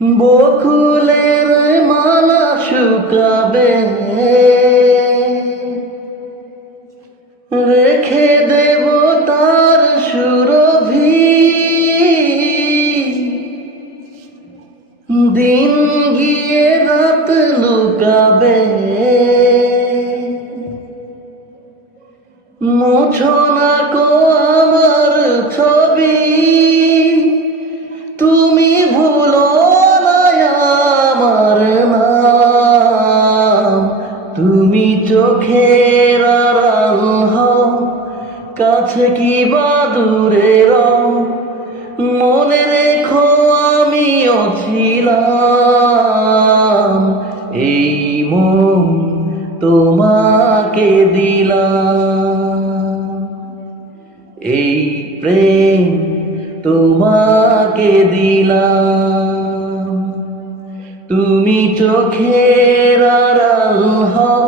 বকুলের মালা শুকাবে, রেখে দেব তার সুরভি। দিন গিয়ে রাত লুকাবে, মুছো না কো আমার ছবি। তুমি ভুলো না আমার নাম, তুমি চোখের আড়াল হও, কাছে কি বা দূরে রও। মনে রেখো আমিও ছিলাম, এই মন তোমাকে দিলাম, এই প্রেম তোমাকে দিলাম। তুমি চোখের আড়াল হও,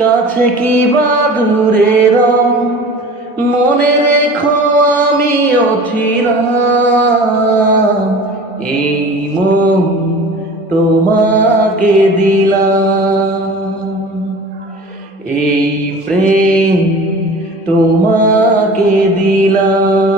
কাছে কি বা দূরে রও। মনে রেখো আমিও ছিলাম, এই মন তোমাকে দিলাম, এই প্রেম তোমাকে দিলাম।